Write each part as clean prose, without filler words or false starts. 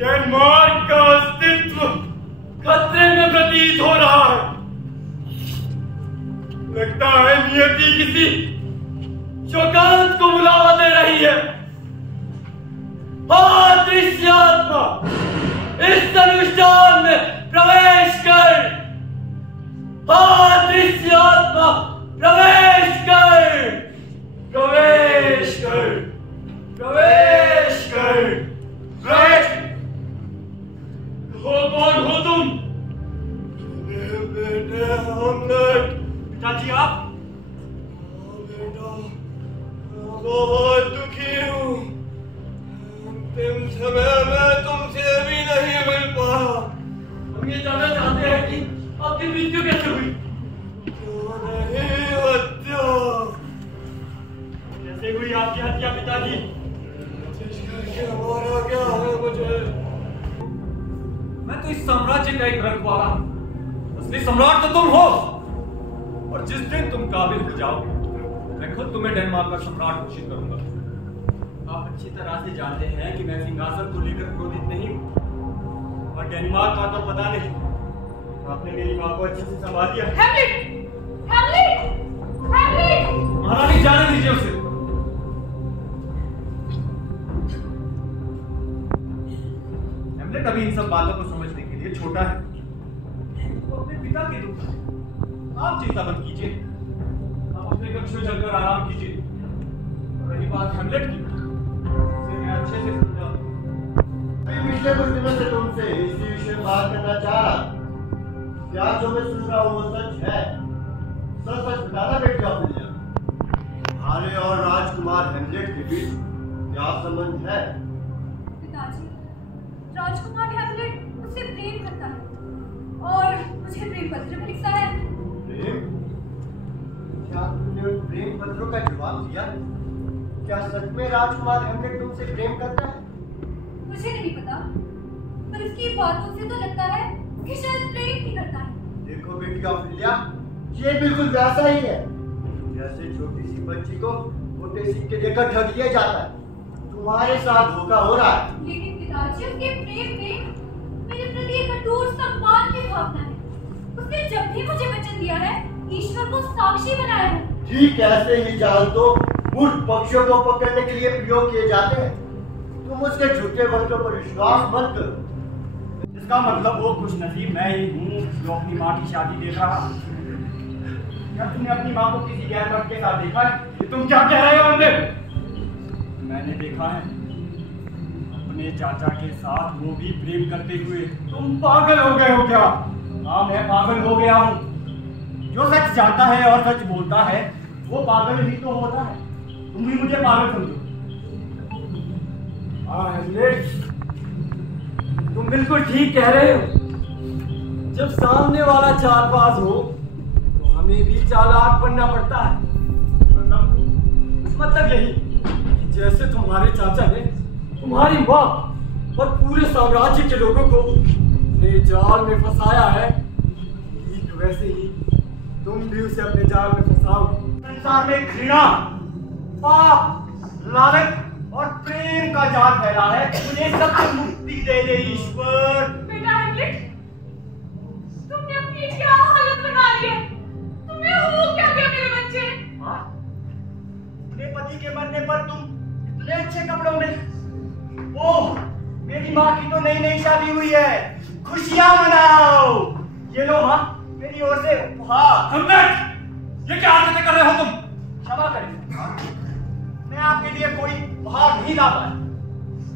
Denmark का अस्तित्व खतरे में प्रतीत हो रहा है। लगता है नियति किसी शोकांत को बुलावा दे रही है। हाँ दृश्यात्मा, इस अनुष्ठान में प्रवेश कर। हाँ दृश्यात्मा, प्रवेश कर, प्रवेश कर, प्रवेश कर। बैठ। हो कौन हो तुम? बेटे हमलेट। पिताजी आप? बेटा, बहुत दुखी हूँ। अंतिम समय में तुमसे भी नहीं मिल पाया। हम ये जानना चाहते हैं कि आपकी मृत्यु कैसे हुई? क्यों नहीं हत्या? कैसे हुई आपकी हत्या पिताजी? क्या मारा क्या है मुझे? मैं तो इस साम्राज्य का एक रखवाला हूं। असली सम्राट तो तुम हो, और जिस दिन तुम काबिल हो जाओगे मैं खुद तुम्हें डेनमार्क का सम्राट घोषित करूंगा। आप अच्छी तरह से जानते हैं कि मैं सिंहासन को लेकर क्रोधित नहीं हूं, और डेनमार्क का तो पता नहीं। आपने मेरी मां को अच्छे से संभाल लिया। महारानी जाने दीजिए उसे। हेमलेट अभी इन सब बातों को समझने के लिए छोटा है। तो अपने पिता के दुख आप चिंता मत कीजिए, आप अपने कक्ष में चलकर आराम कीजिए। रही बात हेमलेट की, उसे मैं अच्छे से समझा। पिछले कुछ दिनों से तुमसे इसी विषय में बात करना चाह रहा। क्या जो मैं सुन रहा हूँ वो सच है? सच सच बताना बेटा अमूल्या। तुम्हारे और राजकुमार हेमलेट के बीच क्या संबंध है? पिताजी, राजकुमार हेमलेट मुझसे प्रेम करता है और मुझे प्रेम पत्र भी लिखता है। प्रेम? क्या तुमने उन प्रेम पत्रों का जवाब दिया? क्या सच में राजकुमार हेमलेट तुमसे प्रेम करता है? मुझे नहीं पता, पर इसकी बातों से तो लगता है कि शायद प्रेम ही करता है। देखो बेटी अमूल्या, ये बिल्कुल वैसा ही है जैसे छोटी सी बच्ची को मोटे सिक्के देकर ठग लिया जाता है। तुम्हारे साथ धोखा हो रहा है। लेकिन पिताजी, उसके प्रेम में मेरे प्रति एक अटूट सम्मान की भावना है। उसने जब भी मुझे वचन दिया है, ईश्वर को साक्षी बनाया है। ठीक ऐसे ही जाल तो मूर्ख पक्षियों को पकड़ने के लिए प्रयोग किए जाते हैं। तुम उसके झूठे वचनों पर विश्वास मत करो। इसका मतलब वो खुश नसीब मैं ही हूँ जो अपनी माँ की शादी देख रहा। क्या तुमने अपनी माँ को किसी गैर मर्द के साथ देखा है? ये तुम क्या कह रहे हो हेमलेट? मैंने देखा है, अपने चाचा के साथ वो भी प्रेम करते हुए। तुम पागल हो गए हो क्या? हाँ मैं पागल हो गया हूँ। जो सच जानता है और सच बोलता है वो पागल ही तो होता है। तुम भी मुझे पागल समझो। हाँ हेमलेट, तुम बिल्कुल ठीक कह रहे हो। जब सामने वाला चालबाज हो तो हमें भी चालाक बनना पड़ता है। मतलब यही कि जैसे तुम्हारे चाचा ने तुम्हारी माँ और पूरे साम्राज्य के लोगों को अपने जाल में फंसाया है, ठीक वैसे ही तुम भी उसे अपने जाल में फंसाओगे। संसार में घृणा, पाप, लालच और प्रेम का जाल फैला है। मुझे सबसे मुक्ति दे दे ईश्वर। बेटा हेमलेट, तुमने अपनी क्या हालत बना ली है? तुम्हें हो क्या गया मेरे बच्चे? हाँ? अपने पति के मरने पर तुम इतने अच्छे कपड़ों में। ओह, मेरी माँ की तो नई नई शादी हुई है, खुशियां मनाओ। ये लो माँ, मेरी ओर से उपहार। हेमलेट, ये क्या हरकतें कर रहे हो तुम? क्षमा करें, मैं आपके लिए कोई उपहार नहीं ला पाया।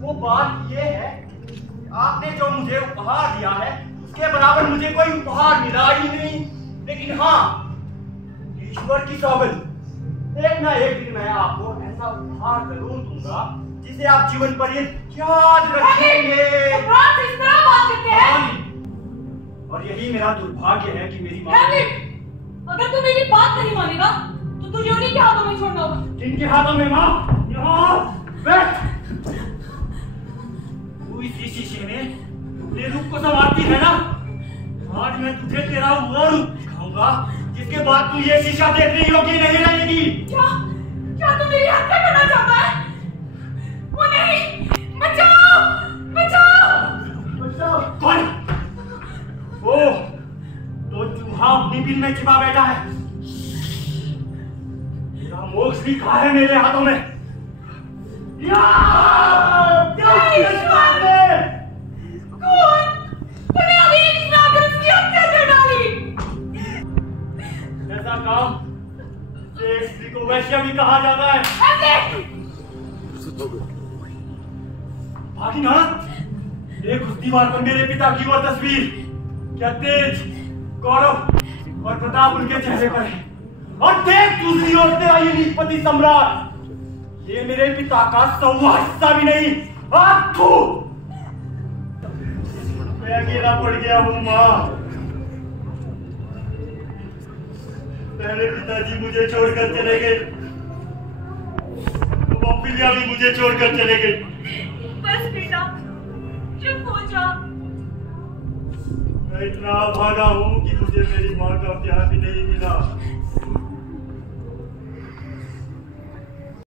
वो बात ये है कि आपने जो मुझे उपहार दिया है उसके बराबर मुझे कोई उपहार मिला ही नहीं। लेकिन हाँ, ईश्वर की सौगंध, एक ना एक दिन मैं आपको ऐसा उपहार जरूर दूंगा जिसे आप जीवन पर्यंत याद रखेंगे। इस तरह बात करते हैं? और यही मेरा दुर्भाग्य है कि मेरी माँ। अगर तू मेरी बात नहीं मानेगा तो तुझे उन्हीं के हाथों में छोड़ना होगा। जिनके हाथों में माँ? यहाँ बैठ। तू इसी शीशे में अपने रूप को संवारती है ना? आज मैं तुझे तेरा वो रूप दिखाऊंगा जिसके बाद तू ये शीशा देखने योग्य नहीं रहेगी। क्या क्या तू मेरी हत्या करना चाहता है? वो नहीं, बचाओ बचाओ। में छिपा बैठा है। मेरा मोक्ष भी कहा है मेरे हाथों में। ऐसा काम स्त्री को वैश्य भी कहा जाता है। भागिना, देख उस दीवार पर मेरे पिता की वो तस्वीर। क्या तेज, गौरव और प्रताप उनके चेहरे पर है। और देख दूसरी ओर तेरा ये नीचपति सम्राट, ये मेरे पिता का 100वां हिस्सा भी नहीं। तू, मैं अकेला पड़ गया हूँ माँ। पहले पिताजी मुझे छोड़कर चले गए, पिलिया भी मुझे छोड़कर चले गए। बस बेटा, चुप हो जा। मैं इतना भागा हूँ कि मुझे मेरी माँ का प्यार भी नहीं मिला।